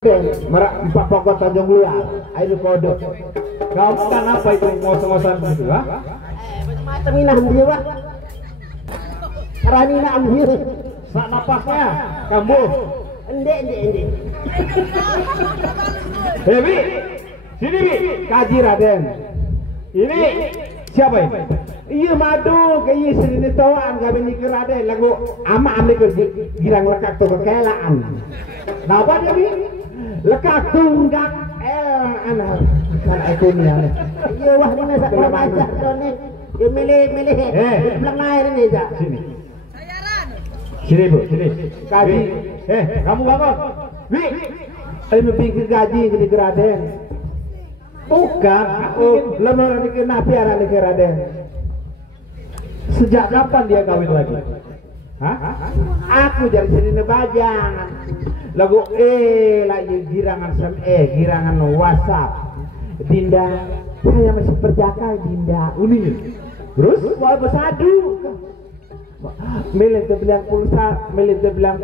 Merak 4 pokok Tanjung Luar, air kodok. Kamu kan apa itu ngos-ngosan gitu, ha? Macam ini ambil wah. Karena ini ambil. Sak napasnya, kamu. Ende. Bi, sini Bi, kaji Raden. Ini siapa ini? Iya madu, kayak sini tawaan kami nikir Raden lagu ama ambil kerja girang lekak tuh kekelaan. Napa dia Bi? Lekak tunggak anak kan ekonomi ane. Iya wah ini sak baca nih. Dia milih belakang air ini aja. Sini. Sini Bu, sini. Kaji. Kamu bangun. Wi. Ayo pikir gaji ke Raden. Bukan, lemah nikir napi anak nikir Raden. Sejak kapan dia kawin lagi? Hah? Aku dari sini nebajang. Lagu lagi girangan girangan WhatsApp. Dinda, saya masih perjaka Dinda. Unik. Terus mau bersadu. Milih bilang pulsa, milih bilang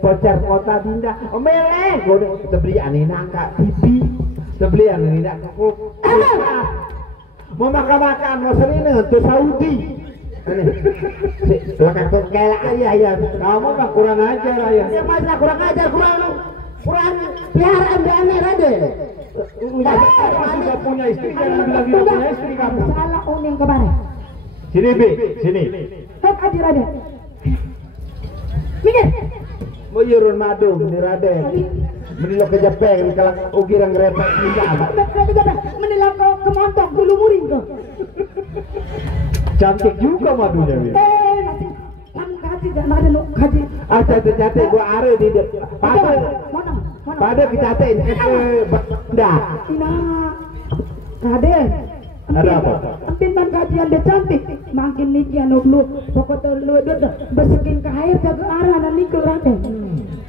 voucher kota Dinda. Oh milih, gue beli aneh nangka TV, beli aneh nangka pulsa. Mau makan mau sering untuk Saudi. Ini, lekak tuh kayak ya. Kamu mah kurang ajar ya. Ya masa kurang ajar kurang piaraan dia aneh Raden. Sudah punya istri, jangan bilang dia punya istri kamu. Salah uning kemarin. Sini Bi, sini. Hei kaji Raden. Minggir. Mau yurun madu di Raden. Menilok ke Jepang kalau ukirang repot tidak. Menilok ke montok dulu muring kok. Cantik juga madunya Bi. Nanti kaji jangan ada lu kaji. Cantik gua are di pada. Pada kita tein dah. Ina. Raden. Ada apa? Pintan kajian dia cantik. Makin nikian lu pokoknya lu besekin ke air jaga arah dan nikah Raden.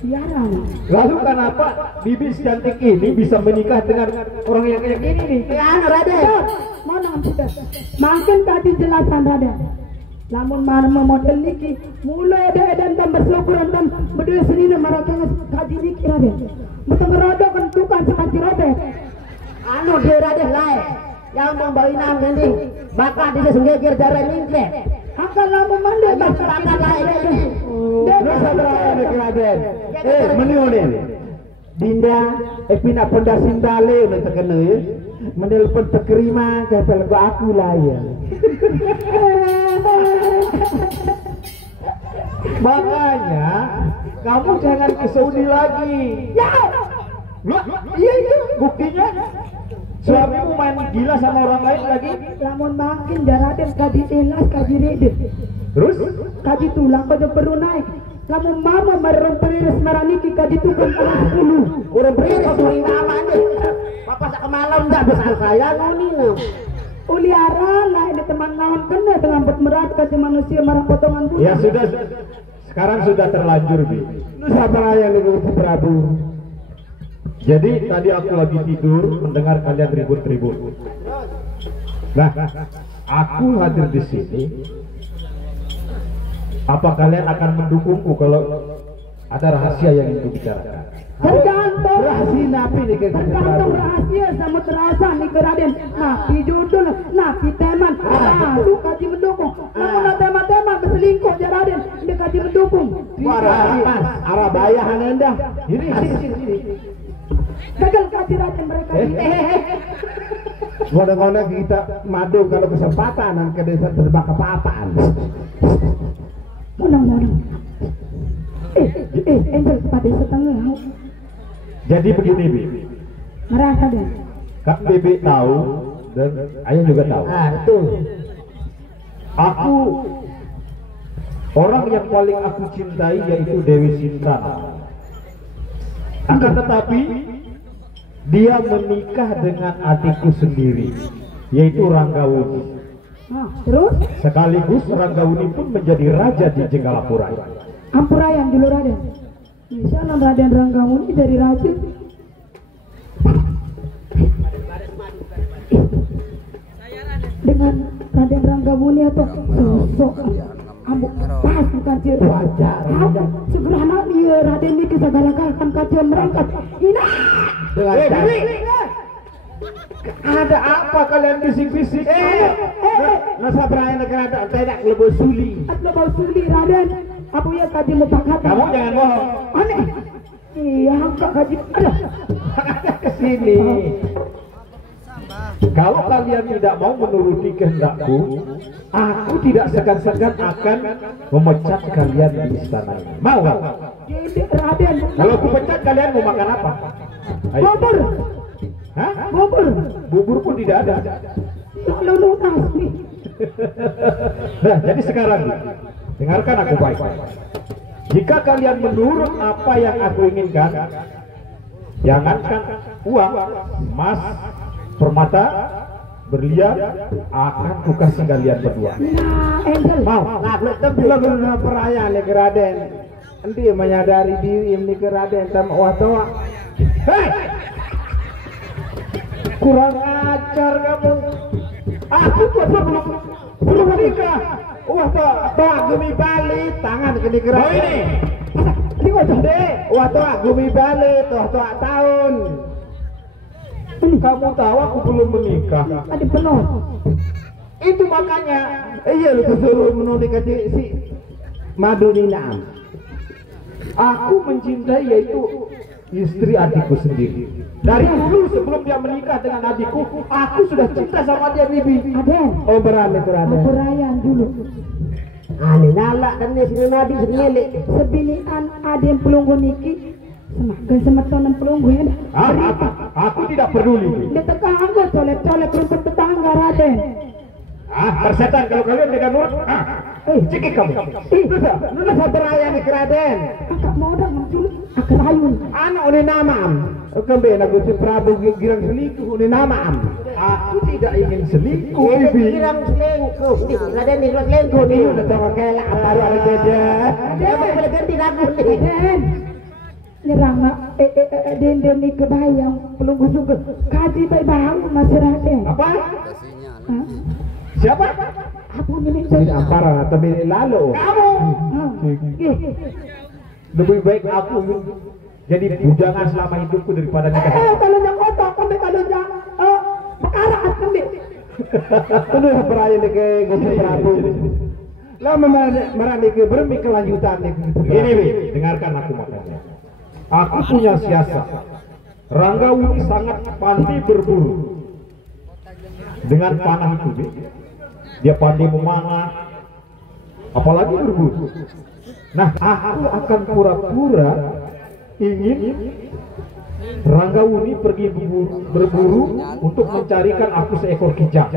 Biaran. Lalu kenapa bibi cantik ini bisa menikah dengan orang yang kayak gini nih? Ya Raden. Mana sudah. Makin tadi jelasan Raden. Namun mana model niki mulai ada dan bersyukur dan berdua sini mereka kaji niki Raden. Betul merodok kan tukang sekaji Raden. Anu dia Raden lain. Yang membawa nam ini bakal dia sengaja jalan ningkle. Akan lama mandi bakal lain ini. Dia saudara Raden. Menionin. Dinda, pina pondasin dale nanti kena ya. Menelpon terkerima kata lagu aku lah ya. Makanya kamu jangan ke Saudi lagi. Ya. Iya itu buktinya. Suamimu main gila sama orang lain lagi. Namun makin jaraden kaji elas kaji redet. Terus? Kaji tulang pada perlu naik. Kamu mama merem periris meraniki kaji tukang kelas 10. Orang periris suri nama deh. Papa sak malam enggak besar saya ngoni no. Uliara lah ini teman naon kena dengan merat kaji manusia marah potongan bulu. Ya sudah. Sekarang sudah terlanjur Bi. Lu siapa yang Gusti Prabu? Jadi tadi aku lagi tidur mendengar kalian ribut-ribut. Nah, aku hadir di sini. Apa kalian akan mendukungku kalau ada rahasia yang ingin bicarakan? Tergantung rahasia napi nih ke tergantung rahasia sama terasa nih ke Raden. Napi judul, napi teman. Lu kaji mendukung. Namun tema-tema berselingkuh ya Raden. Dia kaji mendukung. Arah bayahan anda. Ini. Gagal kaji Raden mereka ini. Ngono-ngono kita madu kalau kesempatan ke desa terbak apa-apaan. Monong. Angel pada setengah. Jadi begini Bi. Merasa deh. Kak Bibi tahu dan Ayah juga tahu. Betul. Aku orang yang paling aku cintai yaitu Dewi Sinta. Akan tetapi dia menikah dengan adikku sendiri yaitu Ranggawuni. Terus? Sekaligus Ranggawuni pun menjadi raja di Jenggalapurai. Ampurayan dulu Raden. Bisa non Raden Ranggawuni dari raja. Dengan Raden Ranggawuni atau sosok ambu pas bukan cie wajar. segera nak dia Raden niki segala akan kaca merangkat ina ada apa kalian bisik-bisik? Nasa berani negara tidak lebih suli. Lebih suli Raden. Apa ya kaji mufakat? Kamu jangan bohong. Aneh. Iya, angkat kaji. Ada. Kesini. Kalau kalian tidak mau menuruti kehendakku, aku tidak segan-segan akan memecat kalian di istana ini. Mau nggak? Raden. Kalau aku pecat kalian mau makan apa? Bubur. Hah? Bubur. Bubur pun tidak ada. Lalu lunas nih. Nah, jadi sekarang dengarkan aku baik-baik. Jika kalian menurut apa yang aku inginkan, jangankan uang, emas, permata, berlian, akan kukasih kalian berdua. Nah, Angel. Mau? Nah, belum perayaan nih Raden. Nanti menyadari diri ini Raden sama watoa. Hei! Kurang ajar kamu. Aku tuh belum menikah. Wah toh gumi balik tangan ke dikerak. Oh ini. Ini kok deh. Wah toh gumi balik toh tahun. Kamu tahu aku belum menikah. Ada penuh. Itu makanya. Iya lu kesuruh menikah si Madunina. Aku mencintai yaitu istri adikku sendiri. Dari dulu sebelum dia menikah dengan adikku, aku sudah cinta sama dia, Bibi. Ada. Oh berani itu ada. Perayaan dulu. Ane nalak dan sini nabi senelek. Sebinian ada yang pelunggu niki, semakin semetonan pelunggu ya. Apa? Aku tidak peduli. Dia tetangga colek-colek rumput tetangga Raden. Persetan kalau kalian tidak nurut. Cekik kamu. Lu berayaan di Raden. Kakak mau dah muncul. Akrayun. Anak ini nama am. Kembali Gusti Prabu girang selingkuh ini nama am. Aku tidak ingin selingkuh. Girang selingkuh. Raden ini selingkuh nih. Udah tahu kelak baru ada beda. Dia mau ganti lagu nih. Den. Nyerang den ni kebayang pelunggu juga. Kaji baik bang masih Raden. Apa? Siapa? Aku ini Tidak ampara tapi lalu. Kamu. Lebih baik aku jadi bujangan selama hidupku daripada nikah. Kalau yang otak kami kalau yang perkara kami. Penuh perayaan ke Gusti Prabu. Lama merani ke bermi kelanjutan nih. Ini dengarkan aku makanya. Aku punya siasat. Ranggawuni sangat pandai berburu. Dengan panah itu, dia pandai memanah, apalagi berburu. Nah, aku akan pura-pura ingin Ranggawuni pergi berburu untuk mencarikan aku seekor kijang.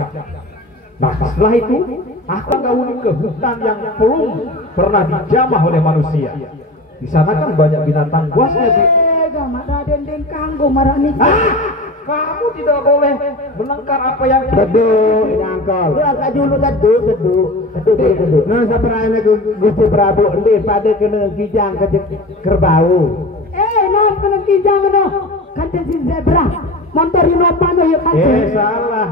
Nah, setelah itu, Ranggawuni ke hutan yang belum pernah dijamah oleh manusia. Di sana kan banyak binatang buasnya. Raden den kanggo marani. Kamu tidak boleh menengkar apa yang betul ini angkol. Lu agak dulu betul. Nah, seperti Gusti Prabu nanti pada kena kijang ke kerbau. Noh kena kijang noh. Kanten si zebra. Motor Innova noh ya kanten. Salah.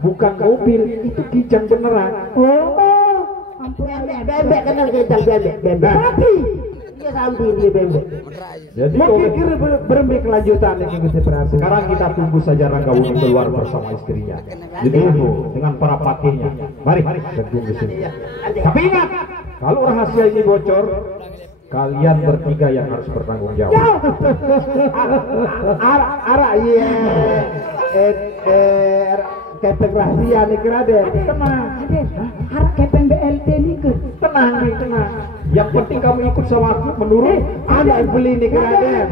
Bukan mobil, itu kijang beneran. Oh. Ampun. Bebek kena kijang bebek. Tapi dia samping dia bebek. Jadi kira berembi kelanjutan yang Gusti Prabu. Sekarang kita tunggu saja Ranggawuni keluar bersama istrinya. Jadi itu dengan para patinya. Mari tunggu di sini. Tapi ingat, kalau rahasia ini bocor, kalian bertiga yang harus bertanggung jawab. Iya. Kepeng rahasia nih Raden. tenang. Harap kepeng BLT nih ke. Tenang. Yang penting kamu ikut sama aku menurut anak beli nih Raden.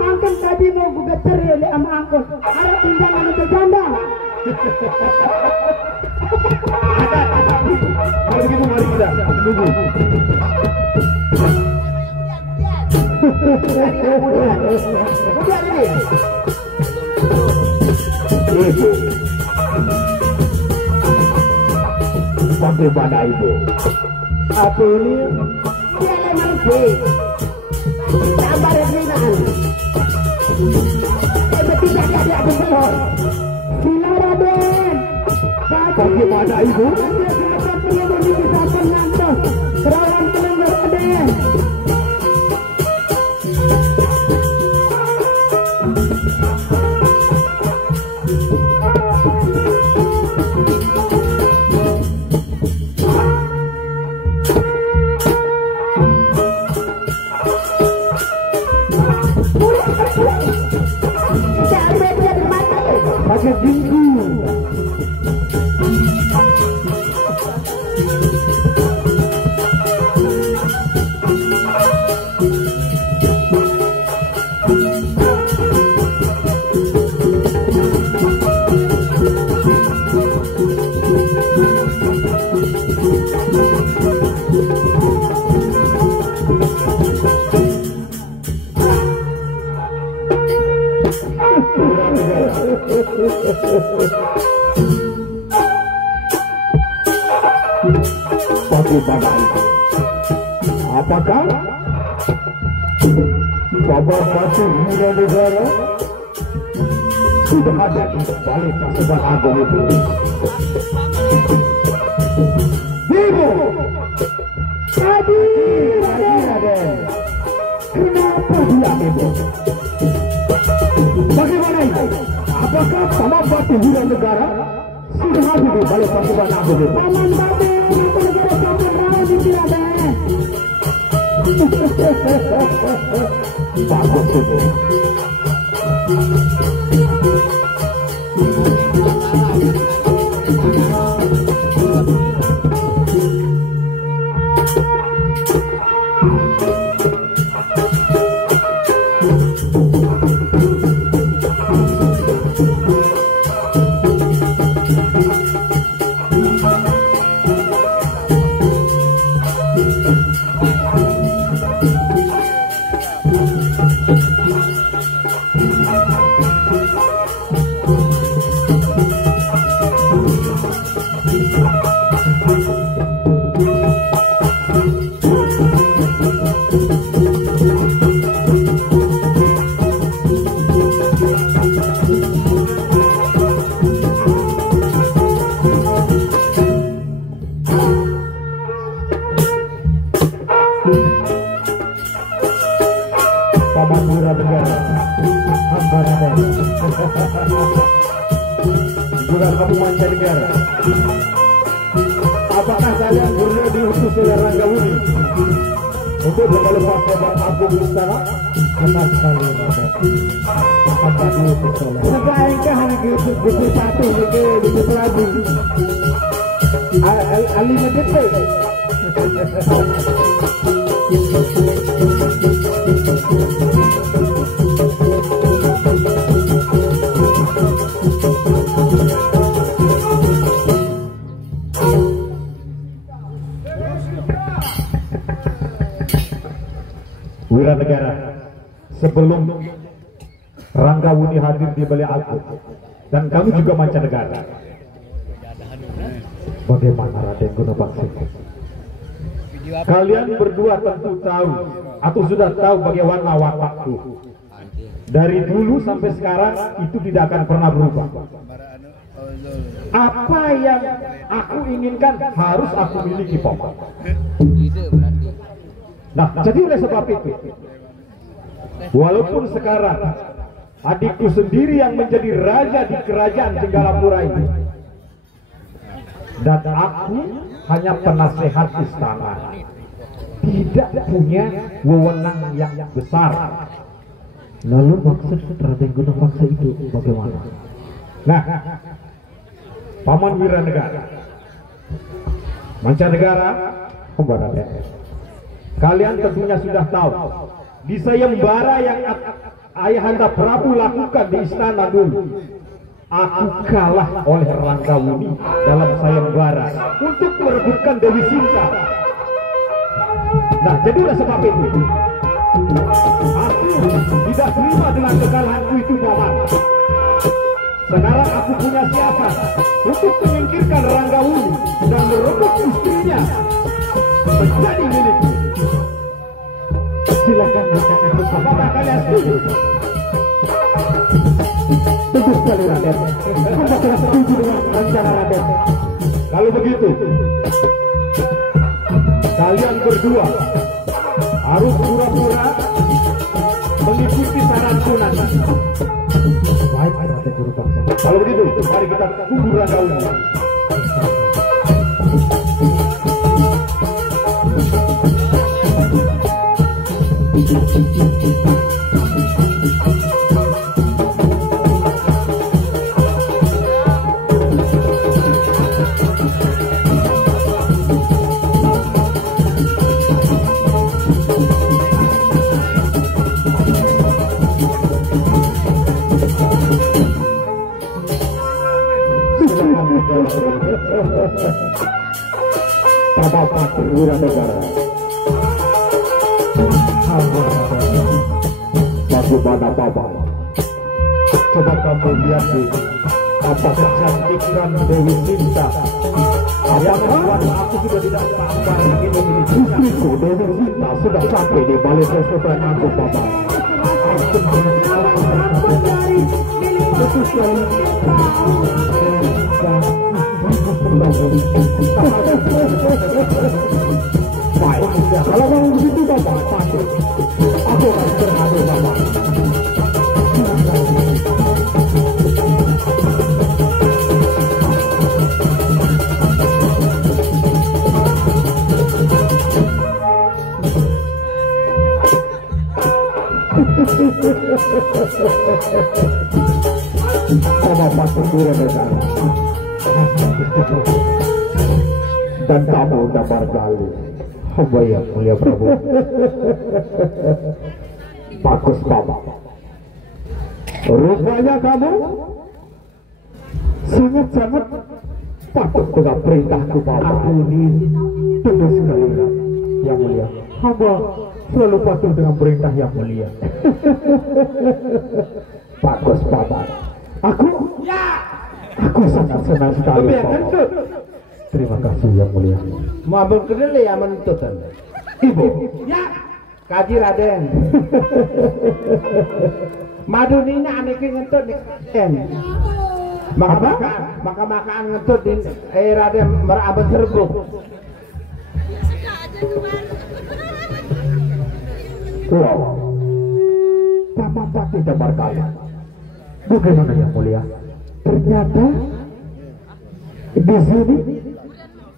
Mungkin tadi mau gugat cerai oleh ama angkot. Harap tindakan untuk janda. Kalau begitu mari kita tunggu. Ibu, bagaimana ibu? Apa ini? Dia memang sih. Sabar ringan. Tidak ada aku telur. Sila Raden. Bagaimana ibu? Dia semacam peluru di akan ngantos Kerawan Kelengger Raden. Pakai jinggu. Bagaimana? Apakah kabar Batu Wiranegara sudah ada di balik pasukan agung itu? Ibu, tadi Raden, kenapa bilang ibu? Bagaimana itu? Apakah Paman Batu Wiranegara sudah ada di balik pasukan agung itu? Paman Batu Wiranegara campur rawan di Raden. Bagus itu. Paman Wiranegara, hamba Raden. Juga kamu mancanegara. Apakah kalian berdua diutus oleh Ranggawuni untuk melepas kabar agung istana? Benar sekali, Raden. Hamba diutus oleh. Sebaiknya hanya diutus satu, diutus lagi. Ali Medete. Wiranegara, sebelum Ranggawuni hadir di balik aku dan kami juga mancanegara, bagaimana Raden Gunabangsi? Kalian berdua tentu tahu atau sudah tahu bagaimana watakku. Dari dulu sampai sekarang itu tidak akan pernah berubah. Apa yang aku inginkan harus aku miliki, Paman. Nah, jadi oleh sebab itu, walaupun sekarang adikku sendiri yang menjadi raja di kerajaan Cenggalapura ini, dan aku hanya penasehat istana, tidak punya wewenang yang besar. Lalu maksud Raden Gunabangsa itu bagaimana? Nah, Paman Wiranegara, mancanegara, hamba Raden, kalian tentunya sudah tahu di sayembara yang Ayahanda Prabu lakukan di istana dulu, aku kalah oleh Ranggawuni dalam sayembara untuk merebutkan Dewi Sinta. Nah, jadi oleh sebab itu aku tidak terima dengan kekalahanku itu, Paman. Sekarang aku punya siasat untuk menyingkirkan Ranggawuni dan merebut istrinya menjadi milikku. Silakan berkata, apakah kalian setuju? Tentu sekali, Raden. Hamba telah setuju dengan rencana Raden. Kalau begitu, kalian berdua harus pura-pura mengikuti saranku nanti. Baik, Raden Jurubangsa. Kalau begitu, mari kita kubur Ranggauni. Bapak perwira negara, bagaimana Bapak? Coba kamu lihat deh, apa kecantikan Dewi Sinta. Yang membuat aku sudah tidak sabar ingin memiliki istriku. Dewi Sinta sudah sampai di balai restoran aku, Bapak. Baik, kalau mau begitu Bapak, aku akan berhati Bapak. Bapak perwira negara dan kamu Damar Gali, hamba yang mulia Prabu. Bagus Bapak, rupanya kamu sangat-sangat patuh dengan perintahku Bapak. Aku ini tentu sekali yang mulia, hamba selalu patuh dengan perintah yang mulia. Bagus Bapak, aku sangat senang sekali Bapak. Terima kasih yang mulia. Mau kenal ya menuntut Anda. Ibu. Ya, Kaji Raden. Madunina aneke ngentut di Raden. Maka makan ngentut di Raden merabet serbuk. Wow. Bapak tidak berkata. Bagaimana yang mulia? Ternyata di sini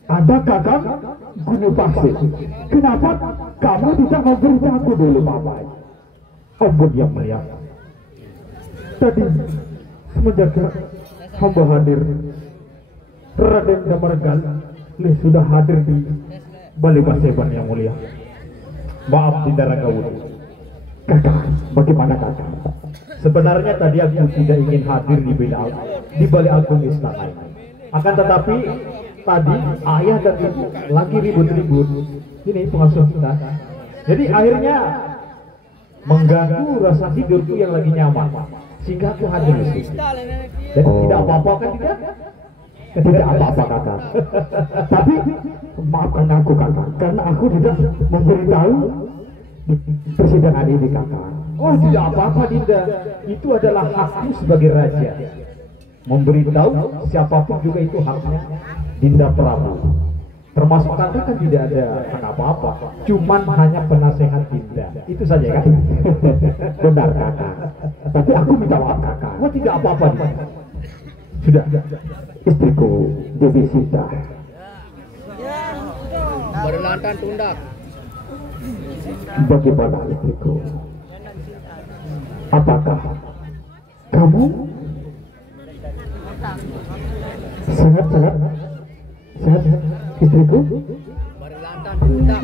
ada kakak Gunung Paksin. Kenapa kamu tidak memberitahu dulu Bapak? Ampun yang mulia. Tadi semenjak hamba hadir, Raden Damar Gali sudah hadir di Balai Paseban yang mulia. Maaf Dinda Ranggauni. Kakak, bagaimana kakak? Sebenarnya tadi aku tidak ingin hadir di Balai Agung Istana ini. Akan tetapi tadi ayah dan ibu lagi ribut-ribut. Ini pengasuh kita. Jadi akhirnya mengganggu rasa tidurku yang lagi nyaman. Sehingga aku hadir di sini. Jadi tidak apa-apa kan tidak? Tidak apa-apa kakak. Tapi maafkan aku kakak, karena aku tidak memberitahu di persidangan ini kakak. Oh tidak apa-apa Dinda, itu adalah hakku sebagai raja. Memberitahu siapapun juga itu haknya Dinda Prabu. Termasuk Tanda kan tidak ada hak apa-apa, cuman hanya penasehat Dinda. Itu saja kan? Benar kakak. Tapi aku minta maaf kakak. Oh tidak apa-apa Dinda. Sudah, istriku Dewi Sinta. Berlantan tundak. Bagaimana istriku? Apakah kamu sangat istriku? Berlantan tundak.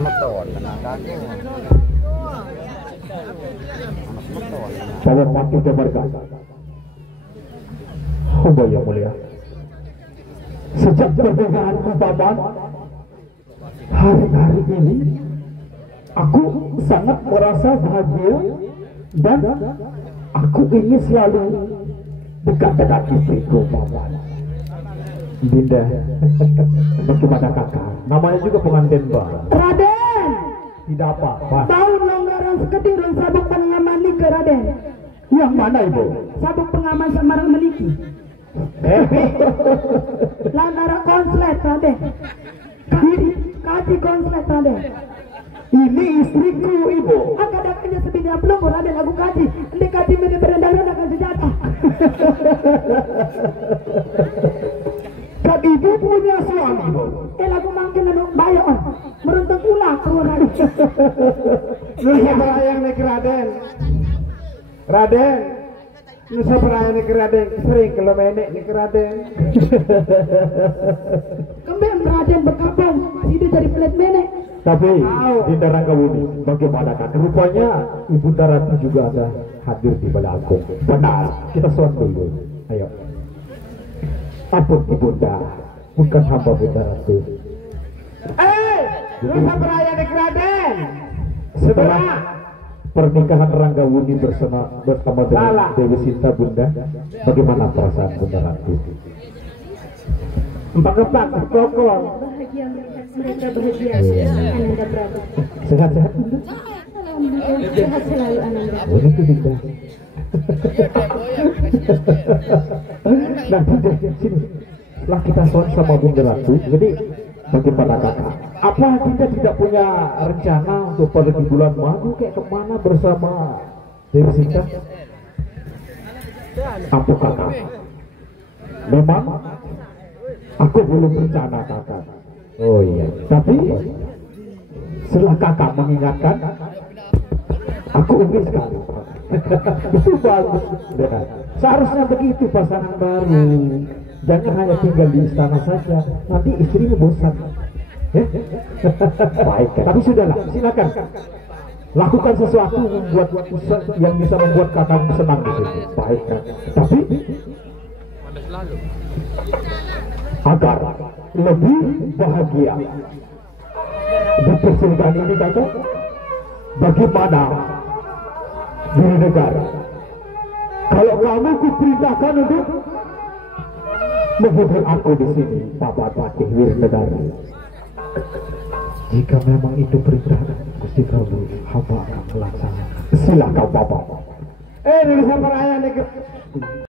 Meton menanggaku. Saya mati keberkan. Hamba yang mulia. Sejak pernikahanku Paman, hari-hari ini aku sangat merasa bahagia dan aku ingin selalu dekat dengan istriku Paman. Dinda, bagaimana kakak? Namanya juga pengantin baru. Raden, Tidak apa-apa. bau longgaran sekedirun sabuk pengaman nikah Raden. Yang mana ibu? Sabuk pengaman Semarang meniki. Lanara konslet Raden. Kaji konslet Raden. Ini istriku, Ibu. Agak-agaknya sebidang belum Raden aku kaji. Ini kaji ini berendang-rendang senjata. Kan Ibu punya suami, Bu. Lagu makin anu bayon. Meruntung ulah keluar Raden. Nusa berayang nek Raden. Raden. Nusa berayang nek Raden. Sering kalau menek nek Raden. Kembali Raden berkabung. Sini dari pelet menek. Tapi Dinda Ranggawuni, bagaimanakah? Rupanya Ibunda Ratu juga ada hadir di belakang. Benar, kita soal dulu. Ayo. Ampun Ibunda, bukan hamba Bunda Ratu. Nusa berayang nek Raden. Setelah pernikahan Ranggawuni bersama dengan Dewi Sinta Bunda, bagaimana perasaan Bunda Ratu? Empak-empak, kokol. Bahagia mereka bahagia. Ananda Prabu. Sehat-sehat Bunda? Alhamdulillah sehat selalu Ananda. Oh itu Dinda. Nah Dinda, sini. Setelah kita soal sama Bunda Ratu, jadi bagaimana kakak? Apa kita tidak punya rencana untuk pergi bulan madu kayak kemana bersama Dewi Sinta? Apa kakak? Memang aku belum rencana kakak. Oh iya. Tapi setelah kakak mengingatkan, aku ingin sekali. Itu bagus. Benar. Seharusnya begitu pasangan baru. Jangan hanya tinggal di istana saja. Nanti istrimu bosan. Baik. Tapi sudahlah. Silakan. Lakukan sesuatu yang bisa membuat kakak senang di sini. Baik kan. Tapi agar lebih bahagia di perselingkuhan ini kakak, bagaimana di negara kalau kamu kuperintahkan untuk menghibur aku di sini, Bapak Patih Wirnegara. Jika memang itu perintah Gusti Prabu, hamba akan melaksanakan. Silakan Bapak. Nusa berayang nek